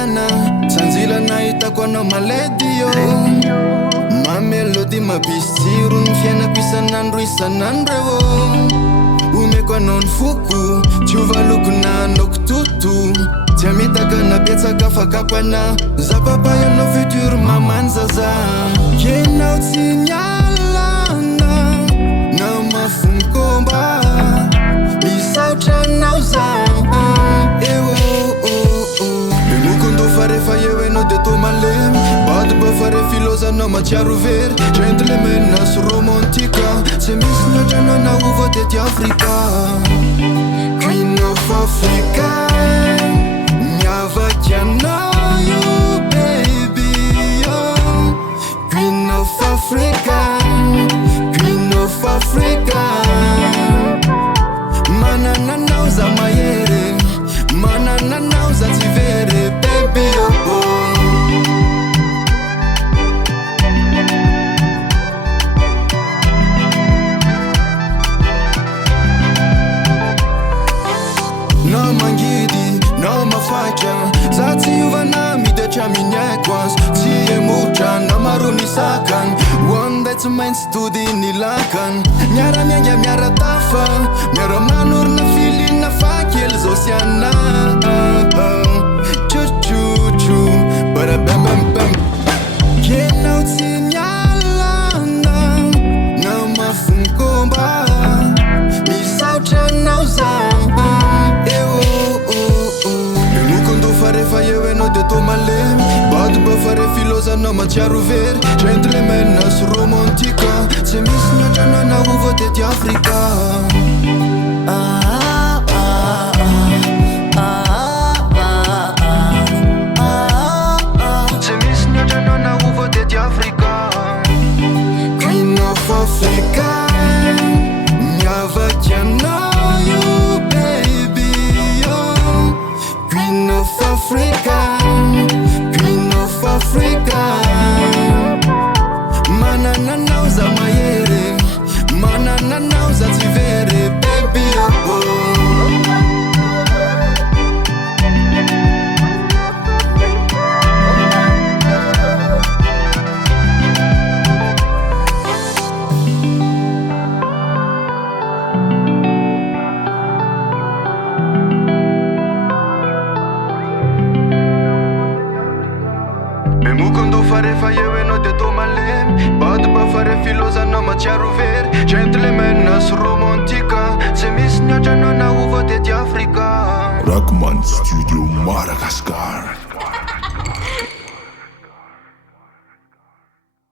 Sana sanjilana hitako anao maledy io mamelody mapisiro ny fiainako isan'andro isan'andro eo omeko anao ny foko tsy ovalokona anaoko toto tsy amitaka napetsaka fakapana zapapa ianao futur mamany zaza kenao tsy nialana na mafonkomba misaotra anao za fa rehefa eo enao de tô malemy bady ba fa re filozanao matsiaro very gentleman sy romantika tsy misy niotranao na nouveauté ty Afrika Queen of Africa miavaky anao io baby oh. Queen of Africa Queen of Africa manana anao za mahery manana anao za tsy very baby oh, oh. Na mangidy na mafaitra za tsy iovana midatra miniaiko azy tsy emotra na maro ny sakany one tsy maintsy tody ny lakany miara mianga miara tafa miara manorina filina fakely zao sy ana chuchuchu barabambambam kenao tsy nialana na mafonkomba misaotra anao za rehefa eo enao de tô malemy bady ba fa re filozanao matsiaro very gentleman sy romantika tsy misy niotranao na nouveauté ty Afrika tsy misy niotranao na nouveauté ty Afrika Queen of Africa miavaky anao io baby oh. Queen of Africa Queen of Africa manana anao za mahery manana anao za tsy very baby oh, oh. Memukondo fa rehefa eo enao de tô malemy bady ba fa re filozanao matsiaro very gentleman sy romantika tsy misy niotranao na nouveauté ty Afrika Rockman Studio Madagascar.